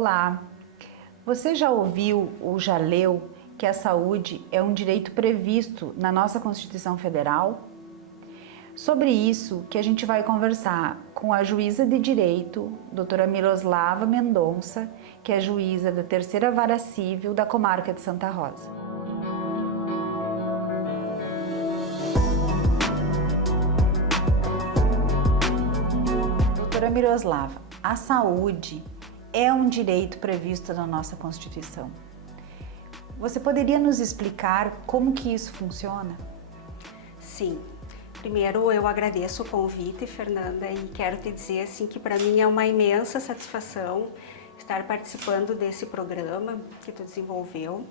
Olá! Você já ouviu ou já leu que a saúde é um direito previsto na nossa Constituição Federal? Sobre isso que a gente vai conversar com a juíza de direito, doutora Miroslava Mendonça, que é juíza da Terceira Vara Civil da Comarca de Santa Rosa. Doutora Miroslava, a saúde é um direito previsto na nossa Constituição. Você poderia nos explicar como que isso funciona? Sim. Primeiro, eu agradeço o convite, Fernanda, e quero te dizer assim que para mim é uma imensa satisfação estar participando desse programa que tu desenvolveu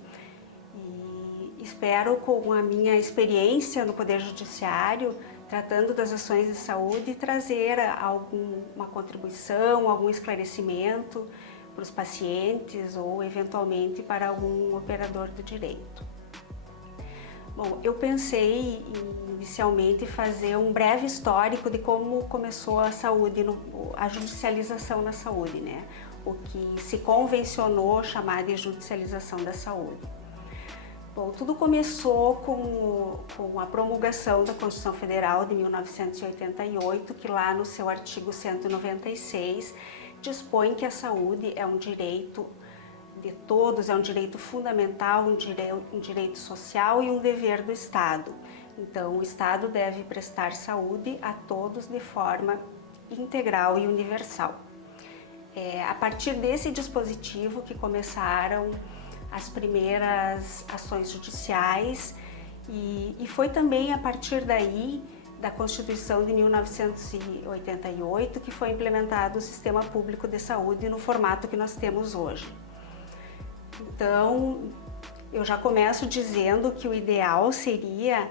e espero, com a minha experiência no Poder Judiciário, tratando das ações de saúde, trazer alguma contribuição, algum esclarecimento para os pacientes ou eventualmente para algum operador do direito. Bom, eu pensei inicialmente fazer um breve histórico de como começou a saúde, a judicialização na saúde, né? O que se convencionou chamar de judicialização da saúde. Bom, tudo começou com a promulgação da Constituição Federal de 1988, que lá no seu artigo 196 dispõe que a saúde é um direito de todos, é um direito fundamental, um direito social e um dever do Estado. Então, o Estado deve prestar saúde a todos de forma integral e universal. A partir desse dispositivo que começaram as primeiras ações judiciais e foi também a partir daí, da Constituição de 1988, que foi implementado o Sistema Público de Saúde no formato que nós temos hoje. Então, eu já começo dizendo que o ideal seria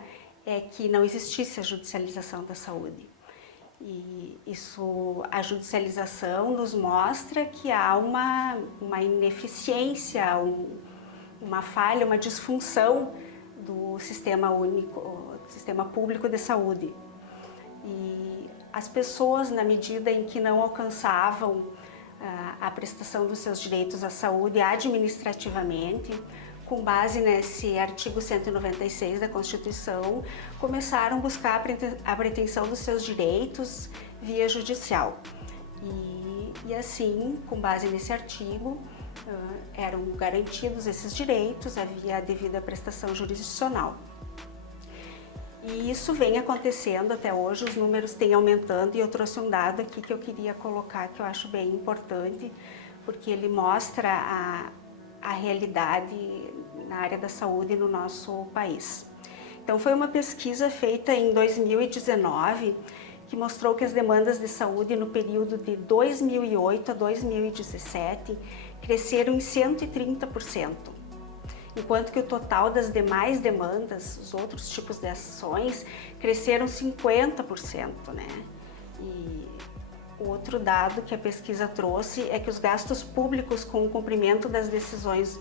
que não existisse a judicialização da saúde. E a judicialização nos mostra que há uma ineficiência, uma falha, uma disfunção do sistema público de saúde. E as pessoas, na medida em que não alcançavam a prestação dos seus direitos à saúde administrativamente, com base nesse artigo 196 da Constituição, começaram a buscar a pretensão dos seus direitos via judicial. E assim, com base nesse artigo, eram garantidos esses direitos, havia a devida prestação jurisdicional. E isso vem acontecendo até hoje, os números têm aumentando e eu trouxe um dado aqui que eu queria colocar, que eu acho bem importante, porque ele mostra a realidade na área da saúde no nosso país. Então, foi uma pesquisa feita em 2019 que mostrou que as demandas de saúde no período de 2008 a 2017 cresceram em 130%. Enquanto que o total das demais demandas, os outros tipos de ações, cresceram 50%, né? E o outro dado que a pesquisa trouxe é que os gastos públicos com o cumprimento das decisões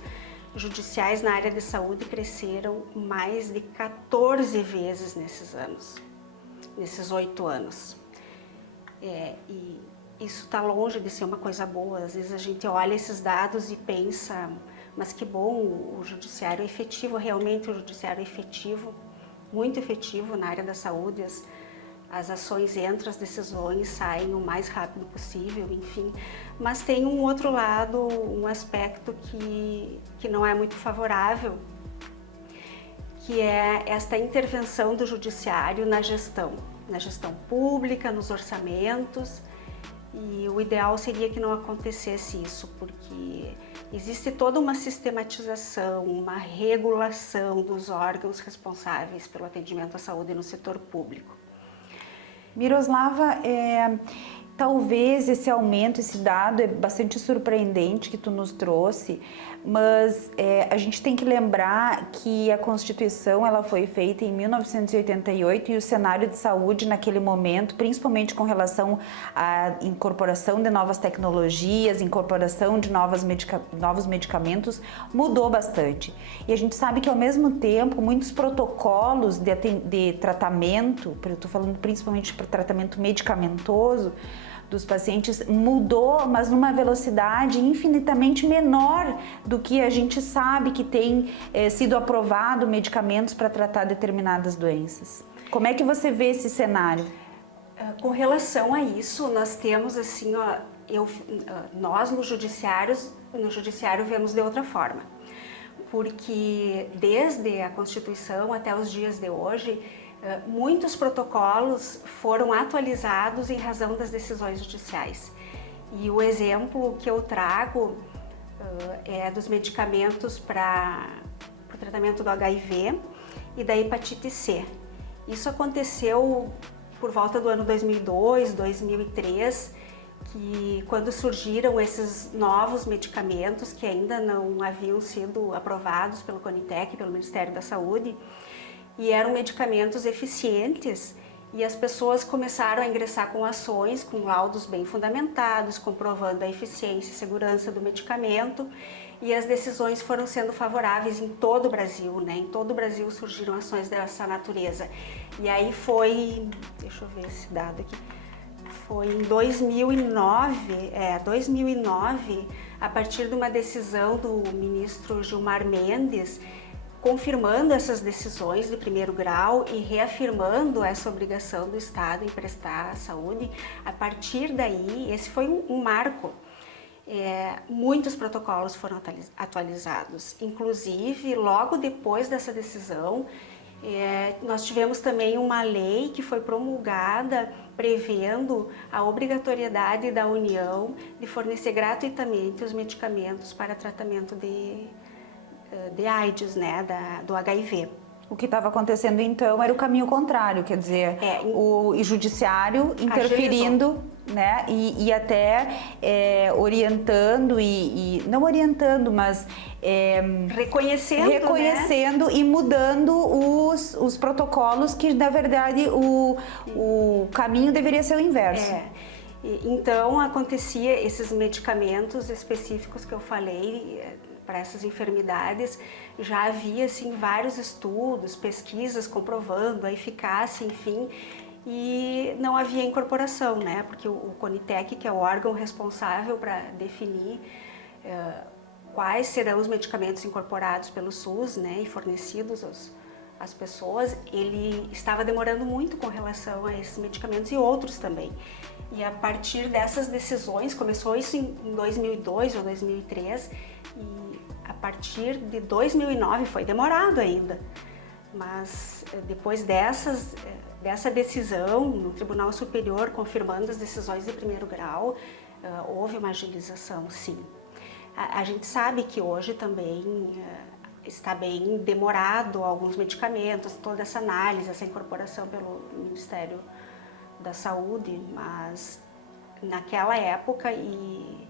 judiciais na área de saúde cresceram mais de 14 vezes nesses 8 anos. E isso está longe de ser uma coisa boa. Às vezes a gente olha esses dados e pensa, mas que bom, o judiciário é efetivo, realmente o judiciário é efetivo, muito efetivo na área da saúde, as ações entram, as decisões saem o mais rápido possível, enfim. Mas tem um outro lado, um aspecto que não é muito favorável, que é esta intervenção do judiciário na gestão pública, nos orçamentos. E o ideal seria que não acontecesse isso, porque existe toda uma sistematização, uma regulação dos órgãos responsáveis pelo atendimento à saúde no setor público. Miroslava, talvez esse aumento, esse dado é bastante surpreendente que tu nos trouxe, mas a gente tem que lembrar que a Constituição ela foi feita em 1988 e o cenário de saúde naquele momento, principalmente com relação à incorporação de novas tecnologias, incorporação de novos medicamentos, mudou bastante. E a gente sabe que ao mesmo tempo muitos protocolos de tratamento, eu estou falando principalmente para tratamento medicamentoso, dos pacientes mudou, mas numa velocidade infinitamente menor do que a gente sabe que tem sido aprovado medicamentos para tratar determinadas doenças. Como é que você vê esse cenário? Com relação a isso, nós temos assim, ó, nós no judiciário vemos de outra forma, porque desde a Constituição até os dias de hoje, muitos protocolos foram atualizados em razão das decisões judiciais. E o exemplo que eu trago é dos medicamentos para o tratamento do HIV e da hepatite C. Isso aconteceu por volta do ano 2002, 2003, que quando surgiram esses novos medicamentos que ainda não haviam sido aprovados pelo CONITEC, pelo Ministério da Saúde, e eram medicamentos eficientes, e as pessoas começaram a ingressar com ações, com laudos bem fundamentados, comprovando a eficiência e segurança do medicamento, e as decisões foram sendo favoráveis em todo o Brasil, né? Em todo o Brasil surgiram ações dessa natureza. E aí foi, deixa eu ver esse dado aqui, foi em 2009, a partir de uma decisão do ministro Gilmar Mendes, confirmando essas decisões de primeiro grau e reafirmando essa obrigação do Estado em prestar saúde. A partir daí, esse foi um marco. Muitos protocolos foram atualizados, inclusive logo depois dessa decisão, nós tivemos também uma lei que foi promulgada prevendo a obrigatoriedade da União de fornecer gratuitamente os medicamentos para tratamento de AIDS, né, do HIV. O que estava acontecendo então era o caminho contrário, quer dizer, o judiciário interferindo, né, e até orientando não orientando, mas reconhecendo, né? E mudando os protocolos que na verdade o caminho deveria ser o inverso. Então acontecia esses medicamentos específicos que eu falei para essas enfermidades, já havia assim vários estudos, pesquisas comprovando a eficácia, enfim, e não havia incorporação, né? Porque o CONITEC, que é o órgão responsável para definir quais serão os medicamentos incorporados pelo SUS, né, e fornecidos às pessoas, ele estava demorando muito com relação a esses medicamentos e outros também. E a partir dessas decisões, começou isso em 2002 ou 2003, e a partir de 2009 foi demorado ainda, mas depois dessa decisão no Tribunal Superior, confirmando as decisões de primeiro grau, houve uma agilização, sim. A gente sabe que hoje também está bem demorado alguns medicamentos, toda essa análise, essa incorporação pelo Ministério da Saúde, mas naquela época e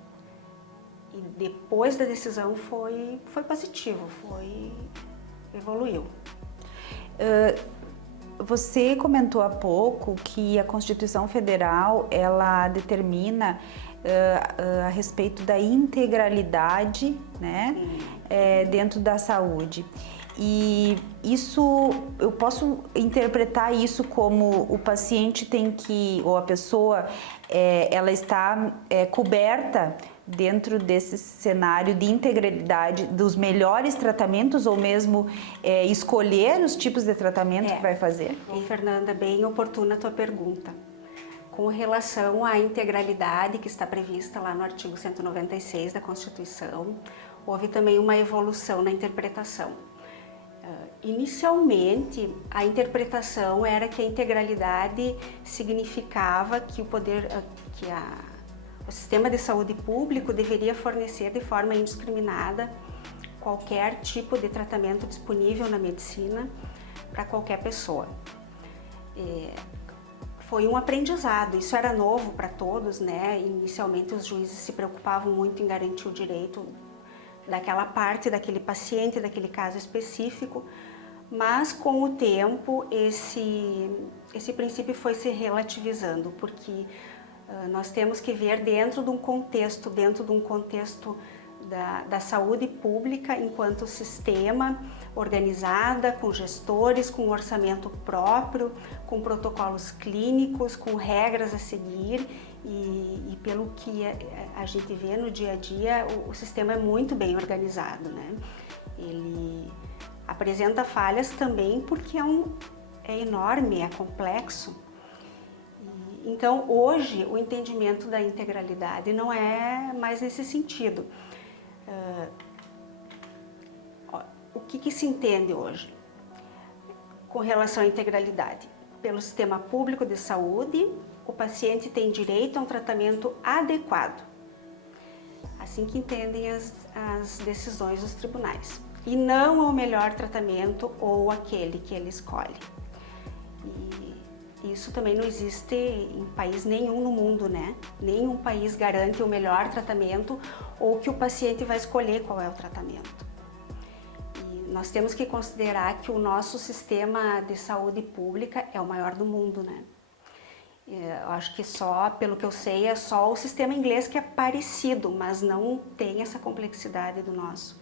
depois da decisão foi positivo, evoluiu. Você comentou há pouco que a Constituição Federal ela determina a respeito da integralidade, né, dentro da saúde. E isso, eu posso interpretar isso como o paciente tem que, ou a pessoa, ela está coberta dentro desse cenário de integralidade dos melhores tratamentos ou mesmo escolher os tipos de tratamento que vai fazer? E Fernanda, bem oportuna a tua pergunta. Com relação à integralidade que está prevista lá no artigo 196 da Constituição, houve também uma evolução na interpretação. Inicialmente, a interpretação era que a integralidade significava que o sistema de saúde público deveria fornecer de forma indiscriminada qualquer tipo de tratamento disponível na medicina para qualquer pessoa. Foi um aprendizado, isso era novo para todos, né? Inicialmente os juízes se preocupavam muito em garantir o direito daquela parte, daquele paciente, daquele caso específico, mas com o tempo esse princípio foi se relativizando, porque nós temos que ver dentro de um contexto da saúde pública enquanto sistema organizada, com gestores, com orçamento próprio, com protocolos clínicos, com regras a seguir e pelo que a gente vê no dia a dia, o sistema é muito bem organizado, né? Ele apresenta falhas também porque é enorme, é complexo. Então, hoje, o entendimento da integralidade não é mais nesse sentido. O que se entende hoje com relação à integralidade? Pelo sistema público de saúde, o paciente tem direito a um tratamento adequado. Assim que entendem as decisões dos tribunais. E não ao melhor tratamento ou aquele que ele escolhe. E isso também não existe em país nenhum no mundo, né? Nenhum país garante o melhor tratamento ou que o paciente vai escolher qual é o tratamento. E nós temos que considerar que o nosso sistema de saúde pública é o maior do mundo, né? Eu acho que só, pelo que eu sei, é só o sistema inglês que é parecido, mas não tem essa complexidade do nosso.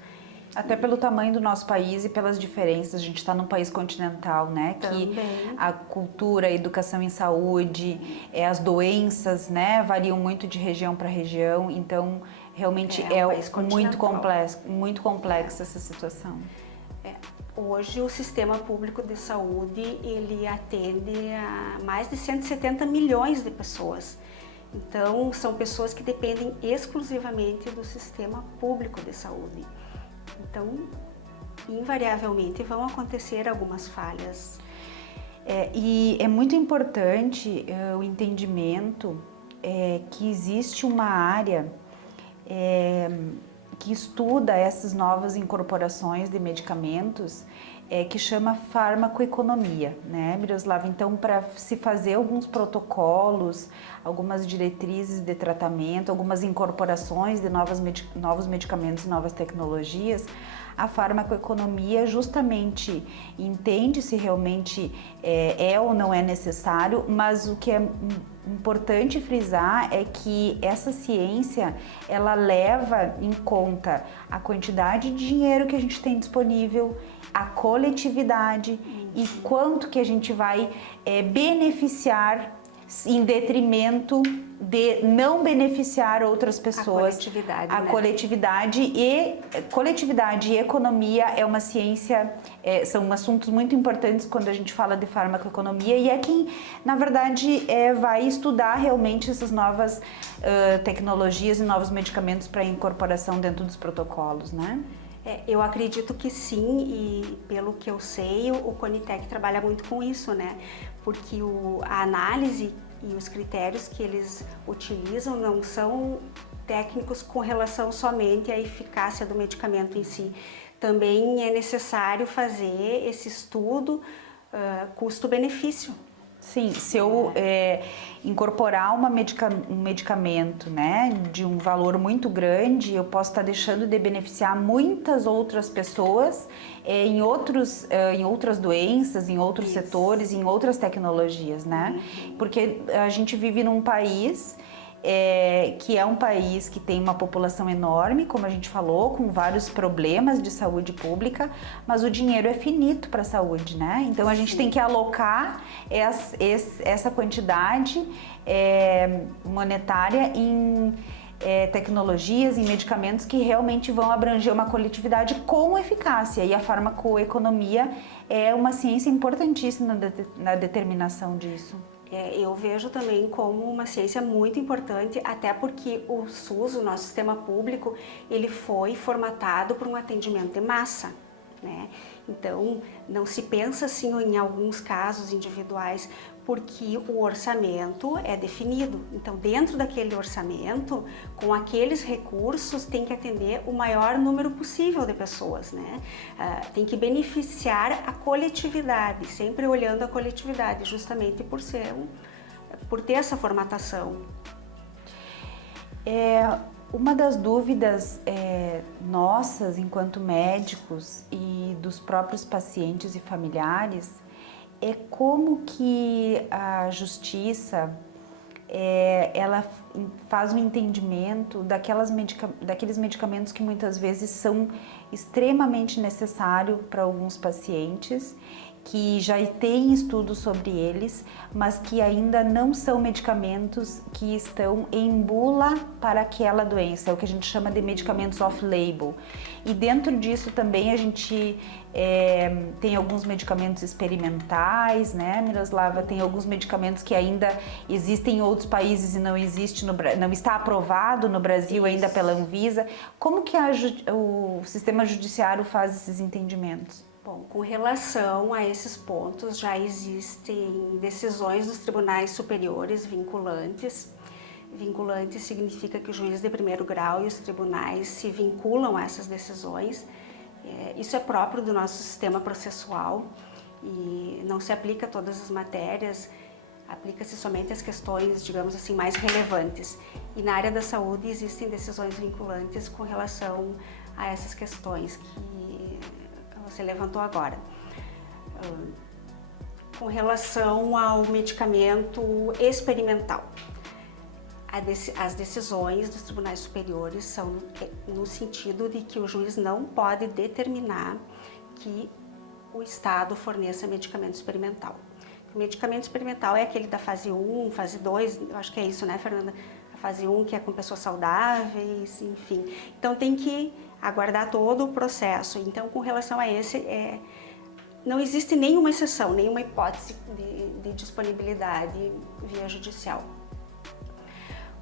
Até pelo tamanho do nosso país e pelas diferenças, a gente está num país continental, né? Também. Que a cultura, a educação em saúde, as doenças, né? Variam muito de região para região, então realmente é muito complexa essa situação. Hoje o sistema público de saúde, ele atende a mais de 170 milhões de pessoas. Então, são pessoas que dependem exclusivamente do sistema público de saúde. Então, invariavelmente vão acontecer algumas falhas. E é muito importante o entendimento que existe uma área que estuda essas novas incorporações de medicamentos que chama farmacoeconomia, né, Miroslava? Então, para se fazer alguns protocolos, algumas diretrizes de tratamento, algumas incorporações de novos medicamentos e novas tecnologias, a farmacoeconomia justamente entende se realmente é ou não é necessário, mas o que é importante frisar é que essa ciência, ela leva em conta a quantidade de dinheiro que a gente tem disponível, a coletividade e quanto que a gente vai beneficiar em detrimento de não beneficiar outras pessoas. Coletividade e economia é uma ciência, são assuntos muito importantes quando a gente fala de farmacoeconomia e é quem, na verdade, vai estudar realmente essas novas tecnologias e novos medicamentos para incorporação dentro dos protocolos, né? Eu acredito que sim, e pelo que eu sei, o Conitec trabalha muito com isso, né? Porque a análise e os critérios que eles utilizam não são técnicos com relação somente à eficácia do medicamento em si. Também é necessário fazer esse estudo custo-benefício. Sim, se eu incorporar um medicamento, né, de um valor muito grande, eu posso estar deixando de beneficiar muitas outras pessoas em outras doenças, em outros setores, em outras tecnologias, né? Porque a gente vive num país que é um país que tem uma população enorme, como a gente falou, com vários problemas de saúde pública, mas o dinheiro é finito para a saúde, né? Então a gente tem que alocar essa quantidade monetária em tecnologias, em medicamentos que realmente vão abranger uma coletividade com eficácia. E a farmacoeconomia é uma ciência importantíssima na determinação disso. Eu vejo também como uma ciência muito importante, até porque o SUS, o nosso sistema público, ele foi formatado para um atendimento de massa, né? Então, não se pensa assim em alguns casos individuais, porque o orçamento é definido. Então, dentro daquele orçamento, com aqueles recursos, tem que atender o maior número possível de pessoas, né? Tem que beneficiar a coletividade, sempre olhando a coletividade, justamente por ter essa formatação. Uma das dúvidas nossas, enquanto médicos e dos próprios pacientes e familiares, é como que a justiça ela faz um entendimento daqueles medicamentos que muitas vezes são extremamente necessários para alguns pacientes que já tem estudos sobre eles, mas que ainda não são medicamentos que estão em bula para aquela doença, é o que a gente chama de medicamentos off-label. E dentro disso também a gente tem alguns medicamentos experimentais, né, Miroslava? Tem alguns medicamentos que ainda existem em outros países e não existe não está aprovado no Brasil ainda pela Anvisa. Como que o sistema judiciário faz esses entendimentos? Bom, com relação a esses pontos, já existem decisões dos tribunais superiores vinculantes. Vinculante significa que o juiz de primeiro grau e os tribunais se vinculam a essas decisões. Isso é próprio do nosso sistema processual e não se aplica a todas as matérias, aplica-se somente às questões, digamos assim, mais relevantes. E na área da saúde existem decisões vinculantes com relação a essas questões que você levantou agora. Com relação ao medicamento experimental, as decisões dos tribunais superiores são no sentido de que o juiz não pode determinar que o Estado forneça medicamento experimental. O medicamento experimental é aquele da fase 1, fase 2, eu acho que é isso, né, Fernanda? A fase 1 que é com pessoas saudáveis, enfim. Então tem que aguardar todo o processo. Então, com relação a esse, não existe nenhuma exceção, nenhuma hipótese de disponibilidade via judicial.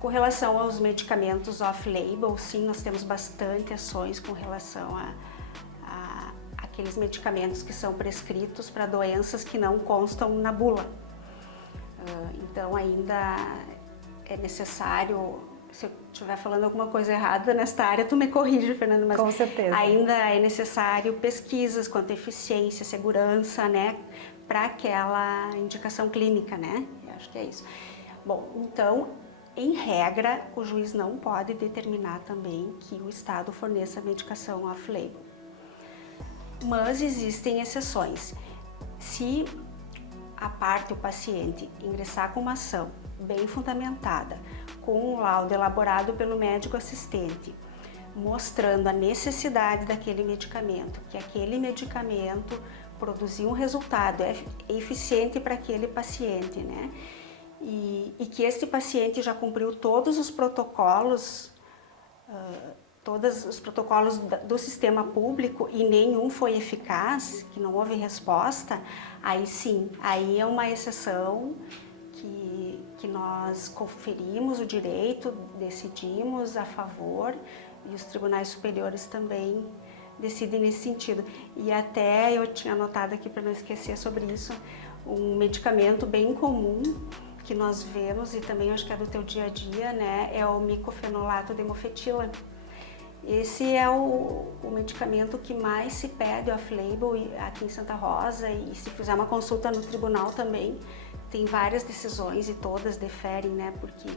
Com relação aos medicamentos off-label, sim, nós temos bastante ações com relação a aqueles medicamentos que são prescritos para doenças que não constam na bula. Então, ainda é necessário, se eu estiver falando alguma coisa errada nesta área, tu me corrige, Fernanda, mas com certeza. Ainda é necessário pesquisas quanto à eficiência, segurança, né, para aquela indicação clínica, né? Eu acho que é isso. Bom, então, em regra, o juiz não pode determinar também que o Estado forneça medicação off-label. Mas existem exceções. Se a parte, o paciente, ingressar com uma ação bem fundamentada, com um laudo elaborado pelo médico assistente, mostrando a necessidade daquele medicamento, que aquele medicamento produziu um resultado eficiente para aquele paciente, né? E que esse paciente já cumpriu todos os protocolos, do sistema público e nenhum foi eficaz, que não houve resposta, aí sim, aí é uma exceção que nós conferimos o direito, decidimos a favor e os tribunais superiores também decidem nesse sentido. E até eu tinha anotado aqui para não esquecer sobre isso, um medicamento bem comum que nós vemos e também acho que é do teu dia a dia, né, é o micofenolato de mofetila. Esse é o medicamento que mais se pede off-label aqui em Santa Rosa e se fizer uma consulta no tribunal também, tem várias decisões e todas diferem, né, porque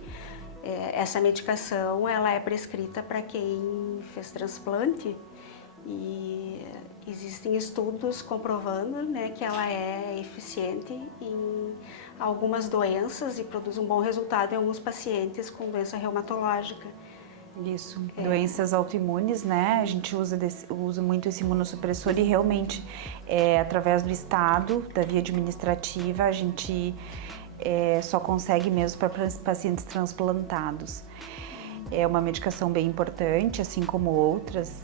essa medicação ela é prescrita para quem fez transplante e existem estudos comprovando, né, que ela é eficiente em algumas doenças e produz um bom resultado em alguns pacientes com doença reumatológica. Isso, doenças autoimunes, né? A gente usa muito esse imunossupressor e realmente, através do Estado, da via administrativa, a gente só consegue mesmo para pacientes transplantados. É uma medicação bem importante, assim como outras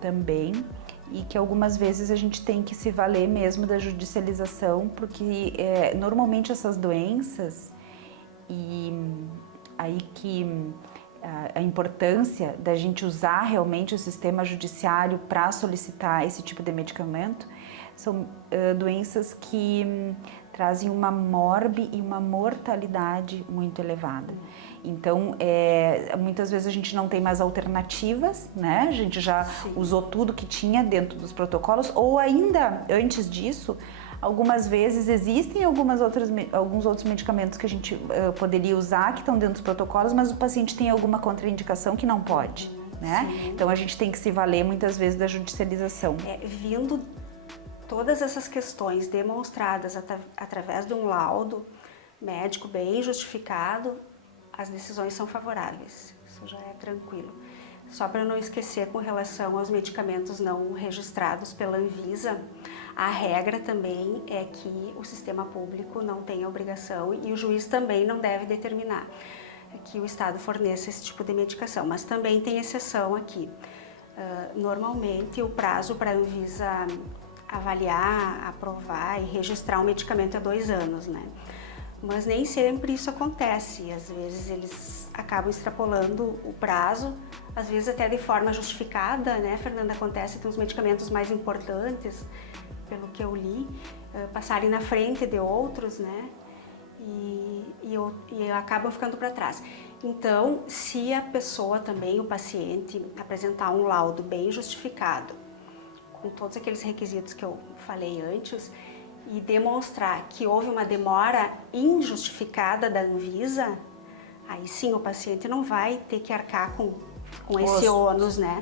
também, e que algumas vezes a gente tem que se valer mesmo da judicialização, porque normalmente essas doenças, e aí que a importância da gente usar realmente o sistema judiciário para solicitar esse tipo de medicamento, são doenças que trazem uma morbe e uma mortalidade muito elevada. Então, muitas vezes a gente não tem mais alternativas, né? A gente já usou tudo que tinha dentro dos protocolos, ou ainda antes disso, algumas vezes existem alguns outros medicamentos que a gente poderia usar, que estão dentro dos protocolos, mas o paciente tem alguma contraindicação que não pode, né? Sim. Então a gente tem que se valer muitas vezes da judicialização. Vindo todas essas questões demonstradas através de um laudo médico bem justificado, as decisões são favoráveis, isso já é tranquilo. Só para não esquecer, com relação aos medicamentos não registrados pela Anvisa, a regra também é que o sistema público não tem a obrigação e o juiz também não deve determinar que o Estado forneça esse tipo de medicação, mas também tem exceção aqui. Normalmente, o prazo para a Anvisa avaliar, aprovar e registrar um medicamento é 2 anos, né? Mas nem sempre isso acontece, às vezes eles acabam extrapolando o prazo, às vezes até de forma justificada, né, Fernanda? Acontece que os medicamentos mais importantes, pelo que eu li, passarem na frente de outros, né, e acabam ficando para trás. Então, se a pessoa também, o paciente, apresentar um laudo bem justificado, com todos aqueles requisitos que eu falei antes, e demonstrar que houve uma demora injustificada da Anvisa, aí sim o paciente não vai ter que arcar com esse ônus, né?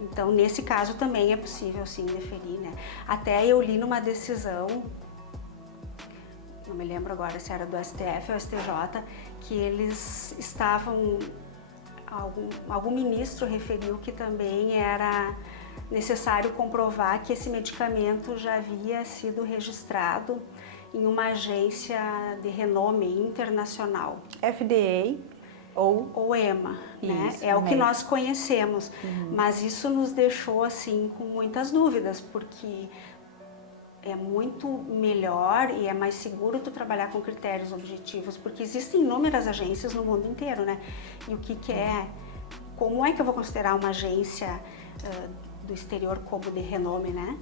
Então, nesse caso também é possível sim deferir, né? Até eu li numa decisão, não me lembro agora se era do STF ou STJ, que eles estavam, algum ministro referiu que também era necessário comprovar que esse medicamento já havia sido registrado em uma agência de renome internacional. FDA ou EMA, né? Isso, É o que nós conhecemos, mas isso nos deixou assim com muitas dúvidas, porque é muito melhor e é mais seguro tu trabalhar com critérios objetivos, porque existem inúmeras agências no mundo inteiro, né? E o que é, como é que eu vou considerar uma agência do exterior como de renome, né?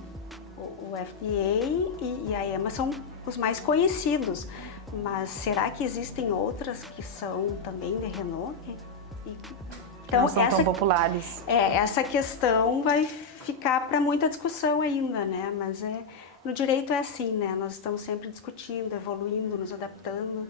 O FDA e a EMA são os mais conhecidos, mas será que existem outras que são também de renome? Então, não são tão populares. Essa questão vai ficar para muita discussão ainda, né? Mas no direito é assim, né? Nós estamos sempre discutindo, evoluindo, nos adaptando.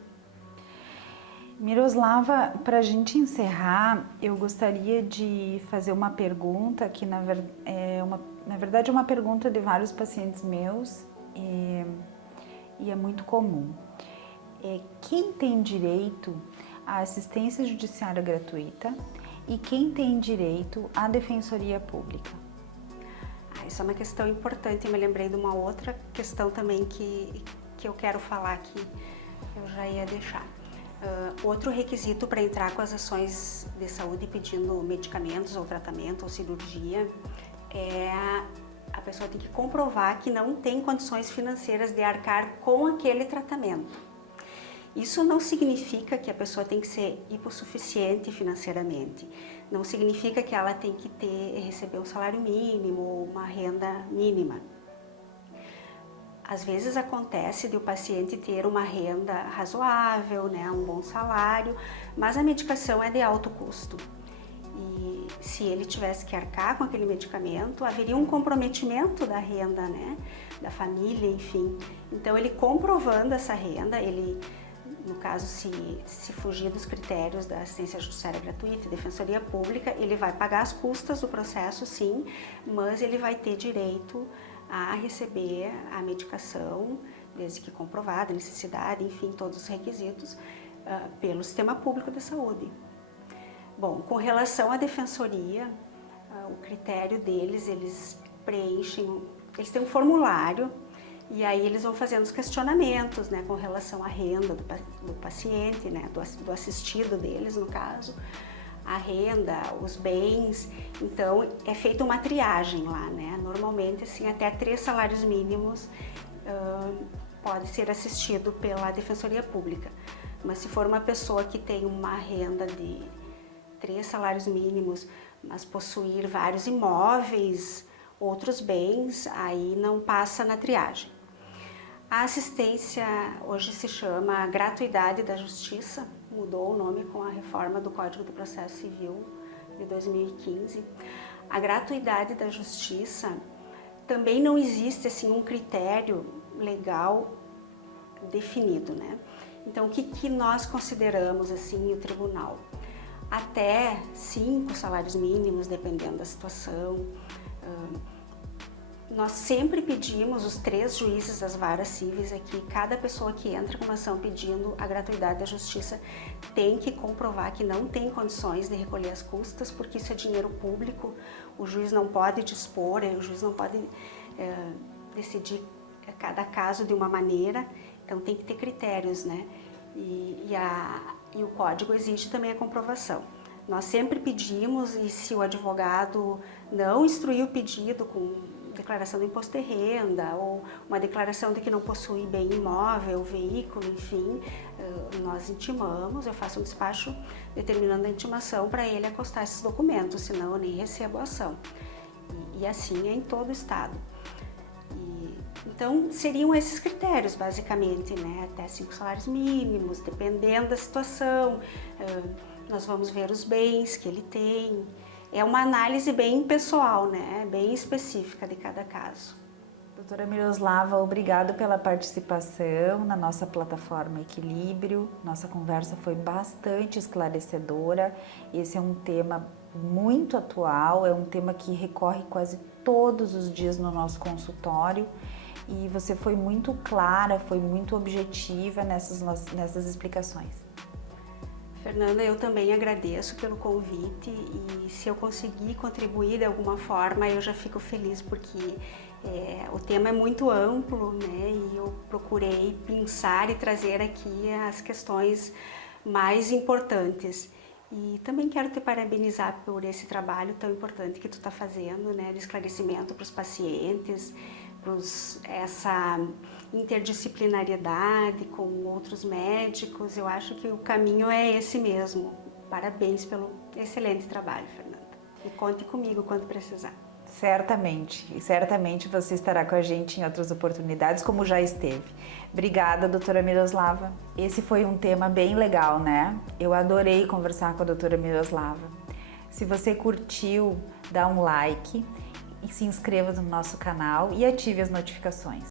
Miroslava, para a gente encerrar, eu gostaria de fazer uma pergunta que na verdade é uma pergunta de vários pacientes meus e é muito comum. Quem tem direito à assistência judiciária gratuita e quem tem direito à defensoria pública? Isso é uma questão importante, eu me lembrei de uma outra questão também que eu quero falar aqui, eu já ia deixar. Outro requisito para entrar com as ações de saúde pedindo medicamentos ou tratamento ou cirurgia é a pessoa tem que comprovar que não tem condições financeiras de arcar com aquele tratamento. Isso não significa que a pessoa tem que ser hipossuficiente financeiramente, não significa que ela tem que receber um salário mínimo ou uma renda mínima. Às vezes acontece de o paciente ter uma renda razoável, né, um bom salário, mas a medicação é de alto custo. E se ele tivesse que arcar com aquele medicamento, haveria um comprometimento da renda, né, da família, enfim. Então, ele comprovando essa renda, ele, no caso, se fugir dos critérios da assistência judiciária gratuita e defensoria pública, ele vai pagar as custas do processo, sim, mas ele vai ter direito a receber a medicação, desde que comprovada a necessidade, enfim, todos os requisitos, pelo sistema público de saúde. Bom, com relação à defensoria, o critério deles, eles preenchem, eles têm um formulário e aí eles vão fazendo os questionamentos, né, com relação à renda do paciente, né, do assistido deles, no caso, a renda, os bens. Então, é feita uma triagem lá, né? Normalmente, assim, até 3 salários mínimos pode ser assistido pela Defensoria Pública. Mas se for uma pessoa que tem uma renda de 3 salários mínimos, mas possuir vários imóveis, outros bens, aí não passa na triagem. A assistência hoje se chama gratuidade da justiça, mudou o nome com a reforma do Código do Processo Civil de 2015. A gratuidade da justiça também não existe assim um critério legal definido, né? Então, o que nós consideramos assim o tribunal? Até 5 salários mínimos, dependendo da situação. Nós sempre pedimos, os 3 juízes das varas cíveis aqui, cada pessoa que entra com uma ação pedindo a gratuidade da justiça tem que comprovar que não tem condições de recolher as custas, porque isso é dinheiro público, o juiz não pode dispor, o juiz não pode decidir cada caso de uma maneira, então tem que ter critérios, né? E o código exige também a comprovação. Nós sempre pedimos, e se o advogado não instruir o pedido com declaração do imposto de renda ou uma declaração de que não possui bem imóvel, veículo, enfim, nós intimamos, eu faço um despacho determinando a intimação para ele acostar esses documentos, senão eu nem recebo a ação. E assim é em todo o estado. Então, seriam esses critérios, basicamente, né? Até 5 salários mínimos, dependendo da situação. Nós vamos ver os bens que ele tem. É uma análise bem pessoal, né? Bem específica de cada caso. Doutora Miroslava, obrigado pela participação na nossa plataforma Equilíbrio. Nossa conversa foi bastante esclarecedora. Esse é um tema muito atual, é um tema que recorre quase todos os dias no nosso consultório. E você foi muito clara, foi muito objetiva nessas explicações. Fernanda, eu também agradeço pelo convite e se eu conseguir contribuir de alguma forma, eu já fico feliz, porque o tema é muito amplo, né? E eu procurei pensar e trazer aqui as questões mais importantes. E também quero te parabenizar por esse trabalho tão importante que tu está fazendo, né? De esclarecimento para os pacientes, essa interdisciplinariedade com outros médicos. Eu acho que o caminho é esse mesmo. Parabéns pelo excelente trabalho, Fernanda. E conte comigo quando precisar. Certamente, e certamente você estará com a gente em outras oportunidades, como já esteve. Obrigada, doutora Miroslava. Esse foi um tema bem legal, né? Eu adorei conversar com a doutora Miroslava. Se você curtiu, dá um like e se inscreva no nosso canal e ative as notificações.